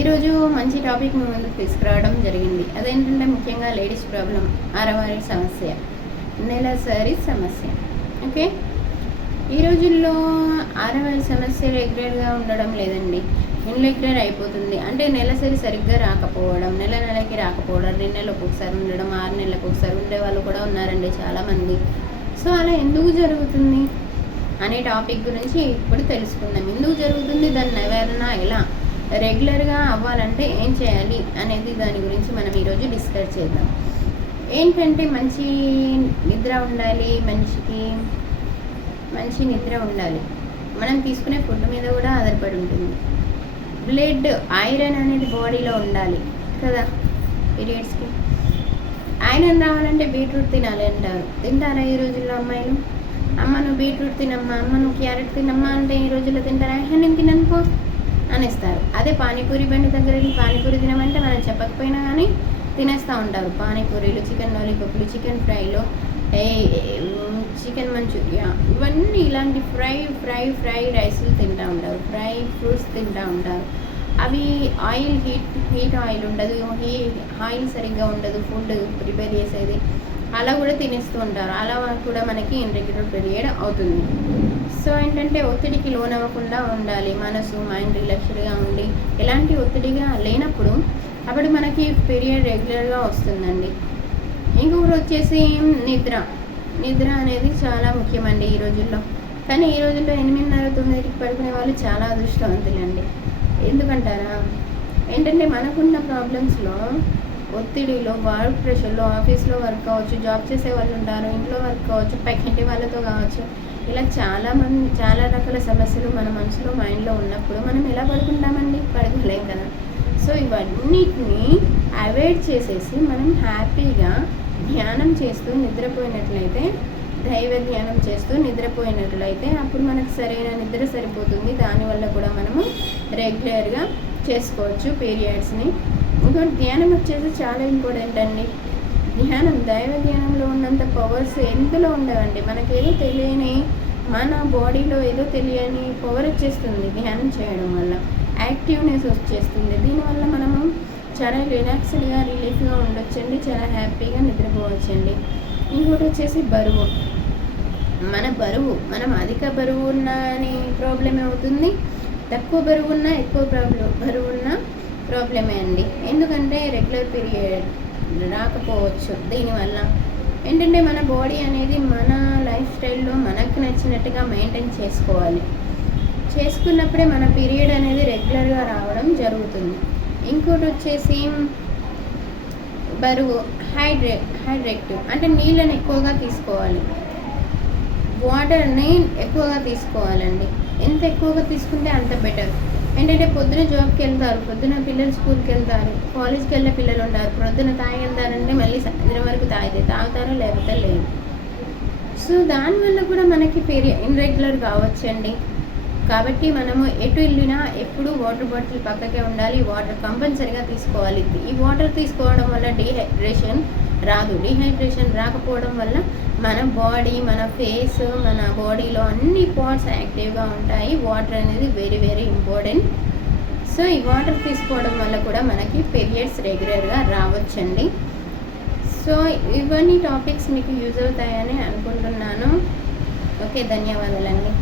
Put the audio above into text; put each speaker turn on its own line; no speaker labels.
ఈరోజు మంచి టాపిక్ మీ ముందుకు తీసుకురావడం జరిగింది. అదేంటంటే ముఖ్యంగా లేడీస్ ప్రాబ్లం ఆరవారి సమస్య నెలసరి సమస్య. ఓకే? ఈ రోజుల్లో ఆరవారి సమస్య రెగ్యులర్గా ఉండడం లేదండి. ఇన్రెగ్యులర్ అయిపోతుంది. అంటే నెలసరి సరిగ్గా రాకపోవడం నెల నెలకి రాకపోవడం రెండు నెలలకు ఒకసారి ఉండడం ఆరు నెలలకు ఒకసారి ఉండే వాళ్ళు కూడా ఉన్నారండి చాలామంది. సో అలా ఎందుకు జరుగుతుంది? అనే టాపిక్ గురించి ఇప్పుడు తెలుసుకుందాం. ఎందుకు జరుగుతుంది? దాని నివారణ ఎలా? రెగ్యులర్గా అవ్వాలంటే ఏం చేయాలి అనేది దాని గురించి మనం ఈరోజు డిస్కస్ చేద్దాం. ఏంటంటే మంచి నిద్ర ఉండాలి మనిషికి మంచి నిద్ర ఉండాలి. మనం తీసుకునే ఫుడ్ మీద కూడా ఆధారపడి ఉంటుంది. బ్లడ్ ఐరన్ అనేది బాడీలో ఉండాలి కదా పీరియడ్స్కి ఐరన్ రావాలంటే బీట్రూట్ తినాలి అంటారు. తింటారా ఈ రోజుల్లో అమ్మాయిలు? అమ్మ నువ్వు బీట్రూట్ తినమ్మా అమ్మ నువ్వు క్యారెట్ తినమ్మా అంటే ఈ రోజుల్లో తింటారా? నేను తిననుకో అనేస్తారు. అదే పానీపూరి బండి దగ్గర పానీపూరి తినమంటే మనం చెప్పకపోయినా కానీ తినేస్తూ ఉంటారు. పానీపూరీలు చికెన్ లాలీపాప్లు చికెన్ ఫ్రైలు చికెన్ మంచూరియా ఇవన్నీ ఇలాంటి ఫ్రై ఫ్రై ఫ్రై రైస్లు తింటూ ఉంటారు. ఫ్రై ఫ్రూట్స్ తింటూ ఉంటారు. అవి ఆయిల్ హీట్ హీట్ ఆయిల్ ఉండదు. హీ ఆయిల్ సరిగ్గా ఉండదు. ఫుడ్ ప్రిపేర్ చేసేది అలా కూడా తినేస్తూ ఉంటారు. అలా కూడా మనకి ఇన్రెగ్యులర్ పీరియడ్ అవుతుంది. సో ఏంటంటే ఒత్తిడికి లోనవ్వకుండా ఉండాలి. మనసు మైండ్ రిలాక్స్డ్గా ఉండి ఎలాంటి ఒత్తిడిగా లేనప్పుడు అప్పుడు మనకి పీరియడ్ రెగ్యులర్గా వస్తుందండి. ఇంకొకటి వచ్చేసి నిద్ర. నిద్ర అనేది చాలా ముఖ్యమండి ఈ రోజుల్లో. కానీ ఈ రోజుల్లో ఎనిమిదిన్నర తొమ్మిదికి పడుకునే వాళ్ళు చాలా అదృష్టవంతులండి. ఎందుకంటారా? ఏంటంటే మనకున్న ప్రాబ్లమ్స్లో ఒత్తిడిలో వర్క్ ప్రెషర్లో ఆఫీస్లో వర్క్ కావచ్చు జాబ్ చేసే వాళ్ళు ఉంటారు ఇంట్లో వర్క్ కావచ్చు పక్కింటి వాళ్ళతో కావచ్చు. ఇలా చాలా మంది చాలా రకాల సమస్యలు మన మనసులో మైండ్లో ఉన్నప్పుడు మనం ఎలా పడుకుంటామండి? పడుకోలేం కదా. సో ఇవన్నిటిని అవాయిడ్ చేసేసి మనం హ్యాపీగా ధ్యానం చేస్తూ నిద్రపోయినట్లయితే దైవ ధ్యానం చేస్తూ నిద్రపోయినట్లయితే అప్పుడు మనకు సరైన నిద్ర సరిపోతుంది. దానివల్ల కూడా మనము రెగ్యులర్గా చేసుకోవచ్చు పీరియడ్స్ని. ఇంకో ధ్యానం వచ్చేసి చాలా ఇంపార్టెంట్ అండి. ధ్యానం దైవ ధ్యానంలో ఉన్నంత పవర్స్ ఎందులో ఉండవండి? మనకేదో తెలియని మన బాడీలో ఏదో తెలియని పవర్ వచ్చేస్తుంది ధ్యానం చేయడం వల్ల. యాక్టివ్నెస్ వచ్చేస్తుంది. దీనివల్ల మనము చాలా రిలాక్స్డ్గా రిలీఫ్గా ఉండొచ్చండి. చాలా హ్యాపీగా నిద్రపోవచ్చండి. ఇంకోటి వచ్చేసి బరువు. మన బరువు మనం అధిక బరువు ఉన్నా అని ప్రాబ్లం అవుతుంది? తక్కువ బరువు ఉన్నా ఎక్కువ ప్రాబ్లం బరువు ఉన్నా ప్రాబ్లమే అండి. ఎందుకంటే రెగ్యులర్ పీరియడ్ రాకపోవచ్చు. దీనివల్ల ఏంటంటే మన బాడీ అనేది మన లైఫ్ స్టైల్లో మనకు నచ్చినట్టుగా మెయింటైన్ చేసుకోవాలి. చేసుకున్నప్పుడే మన పీరియడ్ అనేది రెగ్యులర్గా రావడం జరుగుతుంది. ఇంకోటి వచ్చేసి బరువు హైడ్రే హైడ్రేటివ్ అంటే నీళ్ళని ఎక్కువగా తీసుకోవాలి. వాటర్ని ఎక్కువగా తీసుకోవాలండి. ఎంత ఎక్కువగా తీసుకుంటే అంత బెటర్. ఏంటంటే పొద్దున జాబ్కి వెళ్తారు పొద్దున పిల్లలు స్కూల్కి వెళ్తారు కాలేజ్కి వెళ్ళే పిల్లలు ఉంటారు పొద్దున తాగి వెళ్తారంటే మళ్ళీ సాయంత్రం వరకు తాగితే తాగుతారో లేకపోతే లేదు. సో దానివల్ల కూడా మనకి పెరి ఇన్రెగ్యులర్ కావచ్చండి. కాబట్టి మనము ఎటు వెళ్ళినా ఎప్పుడు వాటర్ బాటిల్ పక్కకే ఉండాలి వాటర్ కంపల్సరీగా తీసుకోవాలి. ఈ వాటర్ తీసుకోవడం వల్ల డిహైడ్రేషన్ రాదు. డిహైడ్రేషన్ రాకపోవడం వల్ల మన బాడీ మన ఫేస్ మన బాడీలో అన్ని పార్ట్స్ యాక్టివ్గా ఉంటాయి. వాటర్ అనేది వెరీ వెరీ ఇంపార్టెంట్. సో ఈ వాటర్ తీసుకోవడం వల్ల కూడా మనకి పీరియడ్స్ రెగ్యులర్గా రావచ్చండి. సో ఇవన్నీ టాపిక్స్ మీకు యూజ్ అవుతాయని అనుకుంటున్నాను. ఓకే ధన్యవాదాలండి.